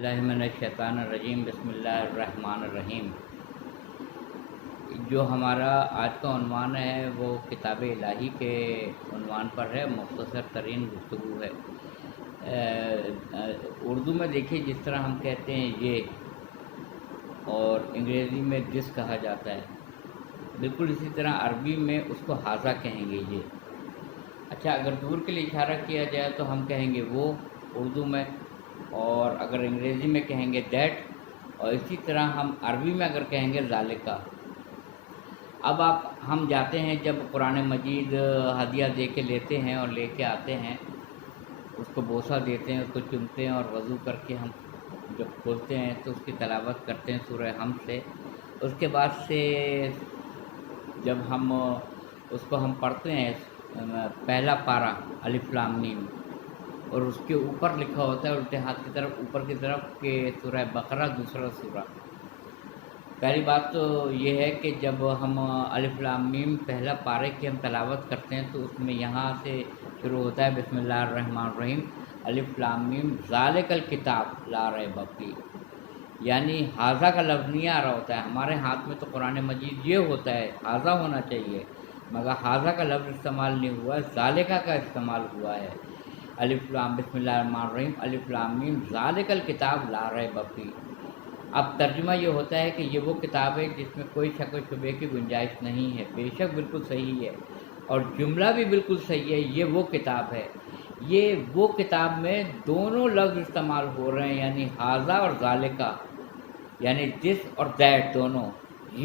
اللہ من الشیطان الرجیم بسم اللہ الرحمن الرحیم۔ جو ہمارا آج کا عنوان ہے وہ کتاب الہی کے عنوان پر ہے، مختصر ترین گفتگو ہے۔ اردو میں دیکھیے جس طرح ہم کہتے ہیں یہ، اور انگریزی میں دس کہا جاتا ہے، بالکل اسی طرح عربی میں اس کو ہاذا کہیں گے یہ۔ اچھا، اگر دور کے لیے اشارہ کیا جائے تو ہم کہیں گے وہ اردو میں، اور اگر انگریزی میں کہیں گے دیٹ، اور اسی طرح ہم عربی میں اگر کہیں گے ذالکا۔ اب ہم جاتے ہیں جب قرآن مجید ہدیہ دے کے لیتے ہیں اور لے کے آتے ہیں، اس کو بوسہ دیتے ہیں، اس کو چومتے ہیں، اور وضو کر کے ہم جب کھولتے ہیں تو اس کی تلاوت کرتے ہیں سورہ حمد سے۔ اس کے بعد سے جب ہم اس کو پڑھتے ہیں، پہلا پارہ الف لام میم، اور اس کے اوپر لکھا ہوتا ہے الٹے ہاتھ کی طرف اوپر کی طرف کہ سورہ بقرہ دوسرا سورہ۔ پہلی بات تو یہ ہے کہ جب ہم الف لام میم پہلا پارے کی ہم تلاوت کرتے ہیں تو اس میں یہاں سے شروع ہوتا ہے بسم اللہ الرحمن الرحیم، الف لام میم ذالک الکتاب لا ریب فیہ، یعنی ہاذا کا لفظ نہیں آ رہا ہوتا ہے۔ ہمارے ہاتھ میں تو قرآن مجید یہ ہوتا ہے، ہاذا ہونا چاہیے، مگر ہاذا کا لفظ استعمال نہیں ہوا ہے، ذالکہ کا استعمال ہوا ہے۔ الف لام بسم اللہ الرحمن الرحیم الف لام میم ذالک الکتاب لا ریب فیہ۔ اب ترجمہ یہ ہوتا ہے کہ یہ وہ کتاب ہے جس میں کوئی شک و شبے کی گنجائش نہیں ہے، بے شک بالکل صحیح ہے، اور جملہ بھی بالکل صحیح ہے، یہ وہ کتاب ہے۔ یہ وہ کتاب میں دونوں لفظ استعمال ہو رہے ہیں، یعنی ہاذا اور ذالکہ، یعنی دس اور دیٹ دونوں۔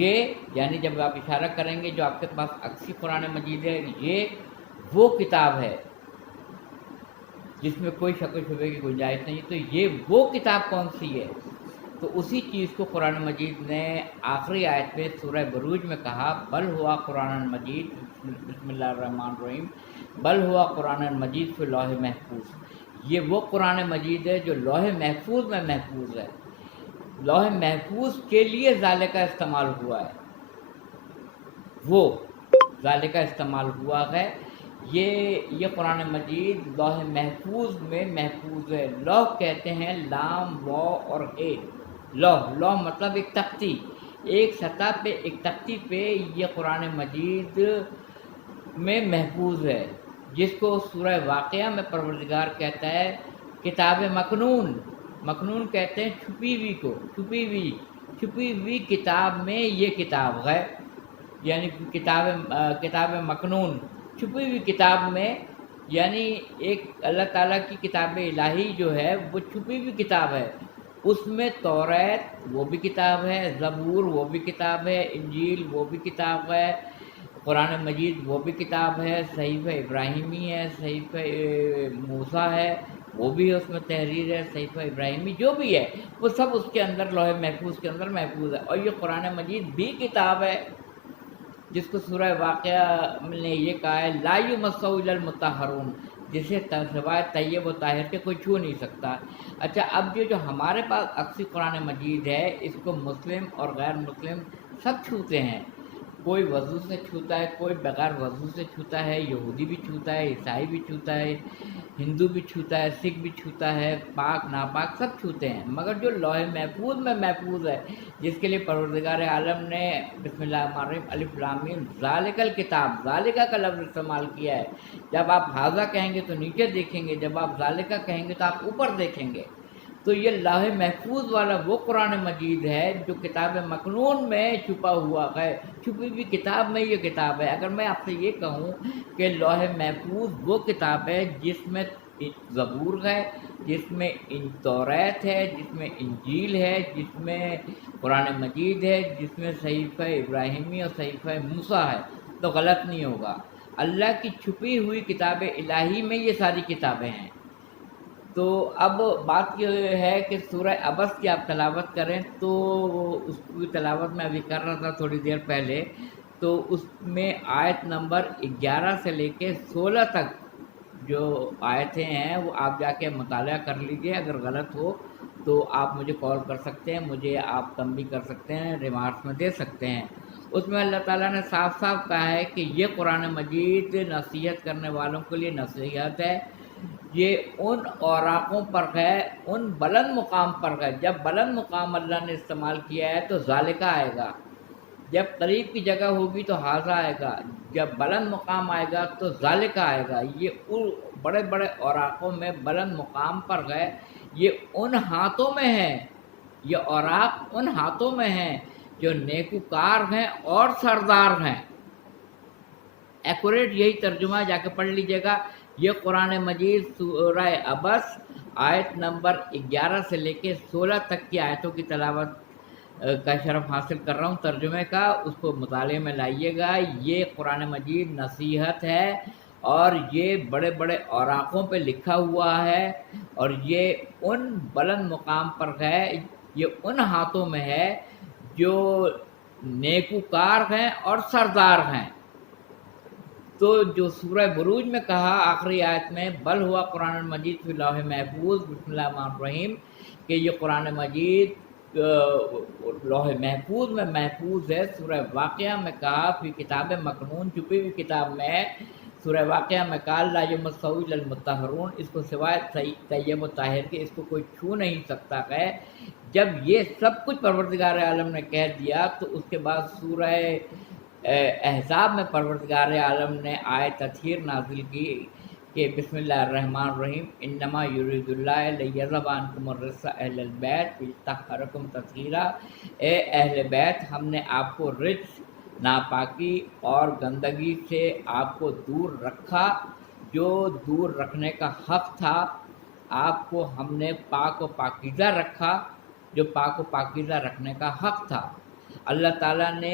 یہ یعنی جب آپ اشارہ کریں گے جو آپ کے پاس اکثی قرآن مجید ہے، یہ وہ کتاب ہے جس میں کوئی شک و شبے کی گنجائش نہیں، تو یہ وہ کتاب کون سی ہے؟ تو اسی چیز کو قرآن مجید نے آخری آیت میں سورہ بروج میں کہا، بل ہوا قرآن مجید بسم اللہ الرحمن الرحیم بل ہوا قرآن مجید فی لوح محفوظ۔ یہ وہ قرآن مجید ہے جو لوح محفوظ میں محفوظ ہے۔ لوح محفوظ کے لیے ذالکہ استعمال ہوا ہے، وہ ذالکہ استعمال ہوا ہے۔ یہ قرآن مجید لوح محفوظ میں محفوظ ہے۔ لوح کہتے ہیں لام واو اور اے، لوح مطلب ایک تختی، ایک سطح پہ ایک تختی پہ یہ قرآن مجید میں محفوظ ہے، جس کو سورہ واقعہ میں پروردگار کہتا ہے کتاب مکنون۔ مکنون کہتے ہیں چھپی ہوئی کو، چھپی ہوئی کتاب میں یہ کتاب ہے، یعنی کتاب مکنون، چھپی ہوئی کتاب میں، یعنی ایک اللہ تعالیٰ کی کتاب الہی جو ہے وہ چھپی ہوئی کتاب ہے۔ اس میں توریت وہ بھی کتاب ہے، زبور وہ بھی کتاب ہے، انجیل وہ بھی کتاب ہے، قرآن مجید وہ بھی کتاب ہے، صحیفہ ابراہیمی ہے، صحیفہ موسیٰ ہے وہ بھی اس میں تحریر ہے، صحیفہ ابراہیمی جو بھی ہے وہ سب اس کے اندر لوح محفوظ کے اندر محفوظ ہے۔ اور یہ قرآن مجید بھی کتاب ہے جس کو سورہ واقعہ نے یہ کہا ہے لا یمسہ الا المطہرون، جسے سوائے طیب و طاہر کے کوئی چھو نہیں سکتا۔ اچھا، اب یہ جو ہمارے پاس اکثی قرآن مجید ہے، اس کو مسلم اور غیر مسلم سب چھوتے ہیں، کوئی وضو سے چھوتا ہے، کوئی بغیر وضو سے چھوتا ہے، یہودی بھی چھوتا ہے، عیسائی بھی چھوتا ہے، ہندو بھی چھوتا ہے، سکھ بھی چھوتا ہے، پاک ناپاک سب چھوتے ہیں، مگر جو لوح محفوظ میں محفوظ ہے، جس کے لیے پروردگار عالم نے بسم اللہ الرحمن الرحیم الف لام میم ذالک الکتاب، ذالکہ کا لفظ استعمال کیا ہے۔ جب آپ ہاذا کہیں گے تو نیچے دیکھیں گے، جب آپ ذالکہ کہیں گے تو آپ اوپر دیکھیں گے۔ تو یہ لوح محفوظ والا وہ قرآن مجید ہے جو کتاب مکنون میں چھپا ہوا ہے، چھپی ہوئی کتاب میں یہ کتاب ہے۔ اگر میں آپ سے یہ کہوں کہ لوح محفوظ وہ کتاب ہے جس میں زبور ہے، جس میں توریت ہے، جس میں انجیل ہے، جس میں قرآن مجید ہے، جس میں صحیفہ ابراہیمی اور صحیفہ موسیٰ ہے، تو غلط نہیں ہوگا۔ اللہ کی چھپی ہوئی کتاب الہی میں یہ ساری کتابیں ہیں۔ تو اب بات یہ ہے کہ سورہ عبس کی آپ تلاوت کریں تو اس کی تلاوت میں ابھی کر رہا تھا تھوڑی دیر پہلے، تو اس میں آیت نمبر 11 سے لے کے 16 تک جو آیتیں ہیں وہ آپ جا کے مطالعہ کر لیجئے۔ اگر غلط ہو تو آپ مجھے کال کر سکتے ہیں، مجھے آپ تنبیہ کر سکتے ہیں، ریمارکس میں دے سکتے ہیں۔ اس میں اللہ تعالیٰ نے صاف صاف کہا ہے کہ یہ قرآن مجید نصیحت کرنے والوں کے لیے نصیحت ہے، یہ ان اوراقوں پر ہے، ان بلند مقام پر ہے۔ جب بلند مقام اللہ نے استعمال کیا ہے تو ذالکہ آئے گا، جب قریب کی جگہ ہوگی تو حاضہ آئے گا، جب بلند مقام آئے گا تو ذالکہ آئے گا۔ یہ ان بڑے بڑے اوراقوں میں بلند مقام پر ہے، یہ ان ہاتھوں میں ہے، یہ اوراق ان ہاتھوں میں ہیں جو نیکوکار ہیں اور سردار ہیں۔ ایکوریٹ یہی ترجمہ جا کے پڑھ لیجئے گا۔ یہ قرآن مجید سورہ عبس آیت نمبر 11 سے لے کے 16 تک کی آیتوں کی تلاوت کا شرف حاصل کر رہا ہوں ترجمے کا، اس کو مطالعے میں لائیے گا۔ یہ قرآن مجید نصیحت ہے اور یہ بڑے بڑے اوراقوں پہ لکھا ہوا ہے، اور یہ ان بلند مقام پر ہے، یہ ان ہاتھوں میں ہے جو نیکوکار ہیں اور سردار ہیں۔ تو جو سورہ بروج میں کہا آخری آیت میں بل ہوا قرآن مجید فی لوح محفوظ، بسم اللہ الرحمن الرحیم، کہ یہ قرآن مجید لوح محفوظ میں محفوظ ہے۔ سورہ واقعہ میں کہا فی کتاب مکنون، چھپی ہوئی کتاب میں۔ سورہ واقعہ میں کہا لا یمسہ الا المطہرون، اس کو سوائے طیب و طاہر کے اس کو کوئی چھو نہیں سکتا ہے۔ جب یہ سب کچھ پروردگار عالم نے کہہ دیا تو اس کے بعد سورہ احزاب میں پروردگار عالم نے آیت تطہیر نازل کی کہ بسم اللہ الرحمن الرحیم انما یرید اللہ لیذھب عنکم الرجس اہل البیت ویطہرکم تطہیرا۔ اے اہل بیت، ہم نے آپ کو رجس، ناپاکی اور گندگی سے آپ کو دور رکھا، جو دور رکھنے کا حق تھا۔ آپ کو ہم نے پاک و پاکیزہ رکھا، جو پاک و پاکیزہ رکھنے کا حق تھا۔ اللہ تعالیٰ نے